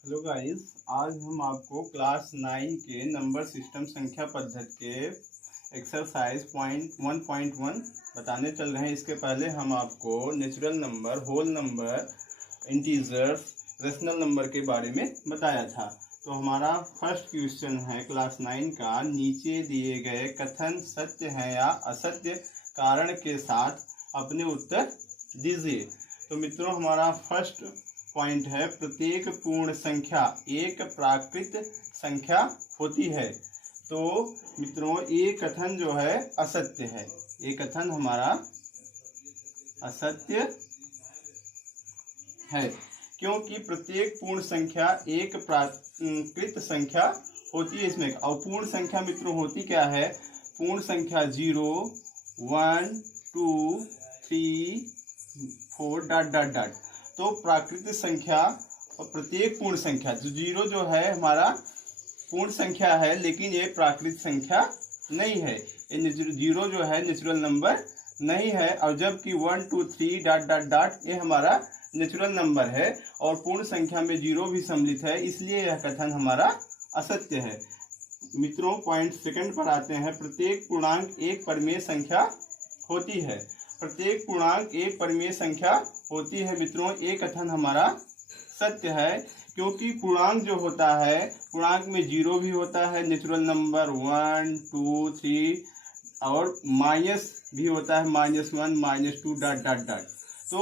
Hello guys, आज हम आपको क्लास 9 के नंबर सिस्टम संख्या पद्धति के एक्सरसाइज 1.1 बताने चल रहे हैं। इसके पहले हम आपको natural number, whole number, integers, rational number के बारे में बताया था। तो हमारा फर्स्ट क्वेश्चन है क्लास 9 का, नीचे दिए गए कथन सत्य है या असत्य, कारण के साथ अपने उत्तर दीजिए। तो मित्रों, हमारा फर्स्ट पॉइंट है, प्रत्येक पूर्ण संख्या एक प्राकृत संख्या होती है। तो मित्रों, ये कथन जो है असत्य है। ये कथन हमारा असत्य है, क्योंकि प्रत्येक पूर्ण संख्या एक प्राकृत संख्या होती है। इसमें अपूर्ण संख्या मित्रों होती क्या है? पूर्ण संख्या 0, 1, 2, 3, 4 डॉट डॉट डॉट। तो प्राकृतिक संख्या और प्रत्येक पूर्ण संख्या, जो 0 जो है हमारा पूर्ण संख्या है, लेकिन ये प्राकृतिक संख्या नहीं है। ये 0 जो है नेचुरल नंबर नहीं है, और जबकि 1, 2, 3 डॉट डॉट डॉट ये हमारा नेचुरल नंबर है और पूर्ण संख्या में 0 भी सम्मिलित है, इसलिए यह कथन हमारा असत्य है। मित्रों, पॉइंट सेकंड पर आते हैं, प्रत्येक पूर्णांक एक परिमेय संख्या होती है। प्रत्येक पूर्णांक एक परिमेय संख्या होती है। मित्रों, ये कथन हमारा सत्य है, क्योंकि पूर्णांक जो होता है, पूर्णांक में 0 भी होता है, नेचुरल नंबर 1, 2, 3 और माइनस भी होता है, -1, -2 डॉट डॉट डॉट। तो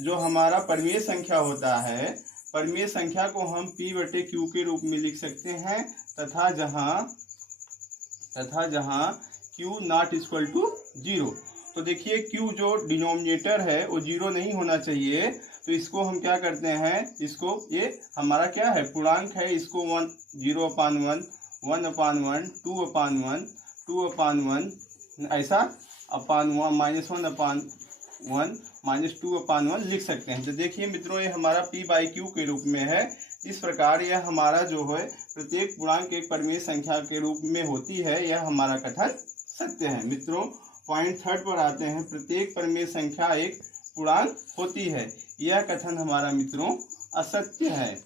जो हमारा परिमेय संख्या होता है, परिमेय संख्या को हम P/Q के रूप में लिख सकते हैं, तथा जहां Q नॉट इक्वल टू 0। तो देखिए, Q जो डिनोमिनेटर है वो 0 नहीं होना चाहिए। तो इसको हम क्या करते हैं, इसको, ये हमारा क्या है, पूर्णांक है, इसको 0/1, 1/1, 2/1, 2/1 ऐसा -1/1, -2/1 लिख सकते हैं। तो देखिए मित्रों, ये हमारा P/Q के रूप में है। इस प्रकार यह हमारा जो है प्रत्येक पूर्णांक एक परिमेय संख्या के रूप में होती है, यह हमारा कथन सत्य है। मित्रों, पॉइंट थर्ड पर आते हैं, प्रत्येक परिमेय संख्या एक पूर्णांक होती है। यह कथन हमारा मित्रों असत्य है।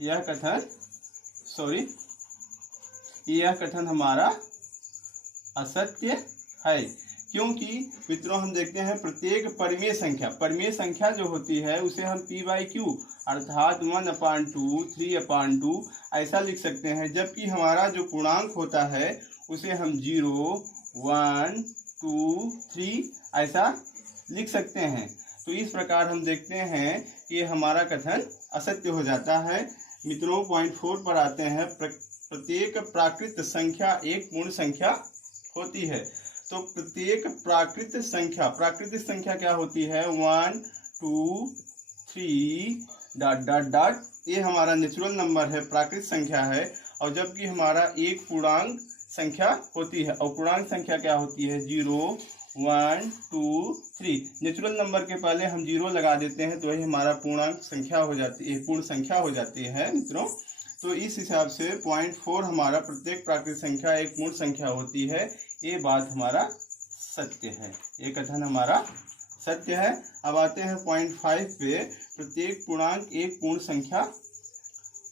यह कथन हमारा असत्य है, क्योंकि मित्रों हम देखते हैं प्रत्येक परिमेय संख्या जो होती है उसे हम P/Q अर्थात 1/2, 3/2 ऐसा लिख सकते हैं, जबकि हमारा जो पूर्णांक होता है उसे हम 0, 1, 2, 3 ऐसा लिख सकते हैं। तो इस प्रकार हम देखते हैं कि हमारा कथन असत्य हो जाता है। मित्रों, पॉइंट 4 पर आते हैं, प्रत्येक प्राकृत संख्या एक पूर्ण संख्या होती है। तो प्रत्येक प्राकृतिक संख्या क्या होती है? 1, 2, 3 डॉट डॉट डॉट, ये हमारा नेचुरल नंबर है, प्राकृतिक संख्या है। और जबकि हमारा एक पूर्णांक संख्या होती है, और पूर्णांक संख्या क्या होती है? 0, 1, 2, 3। नेचुरल नंबर के पहले हम 0 लगा देते हैं, तो वही हमारा पूर्णांक संख्या हो जाती है, पूर्ण संख्या हो जाती है मित्रों। तो इस हिसाब से पॉइंट 4 हमारा प्रत्येक प्राकृतिक संख्या एक पूर्ण संख्या होती है, ये बात हमारा सत्य है, ये कथन हमारा सत्य है। अब आते हैं पॉइंट 5 पे, प्रत्येक पूर्णांक एक पूर्ण संख्या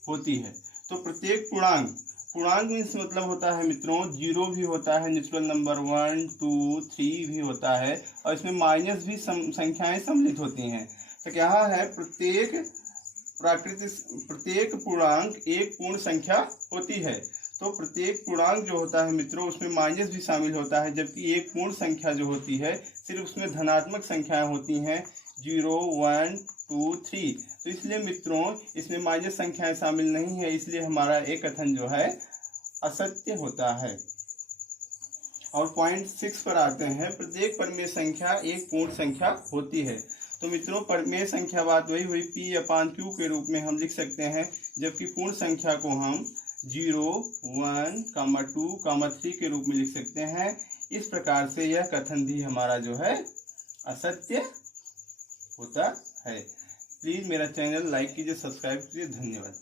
होती है। तो प्रत्येक पूर्णांक मीन्स मतलब होता है मित्रों 0 भी होता है, नेचुरल नंबर 1, 2, 3 भी होता है, और इसमें माइनस भी संख्याएं सम्मिलित होती हैं। तो क्या है, प्रत्येक पूर्णांक एक पूर्ण संख्या होती है। तो प्रत्येक पूर्णांक जो होता है मित्रों उसमें माइनस भी शामिल होता है, जबकि एक पूर्ण संख्या जो होती है सिर्फ उसमें धनात्मक संख्याएं होती हैं, 0, 1, 2, 3। तो इसलिए मित्रों इसमें माइनस संख्याएं शामिल नहीं है, इसलिए हमारा एक कथन जो है असत्य होता है। और पॉइंट 6 पर आते हैं, प्रत्येक परिमेय संख्या एक पूर्ण संख्या होती है। तो मित्रों, परिमेय संख्या बात वही हुई, P/Q के रूप में हम लिख सकते हैं, जबकि पूर्ण संख्या को हम 0, 1, 2, 3 के रूप में लिख सकते हैं। इस प्रकार से यह कथन भी हमारा जो है असत्य होता है। प्लीज़ मेरा चैनल लाइक कीजिए, सब्सक्राइब कीजिए। धन्यवाद।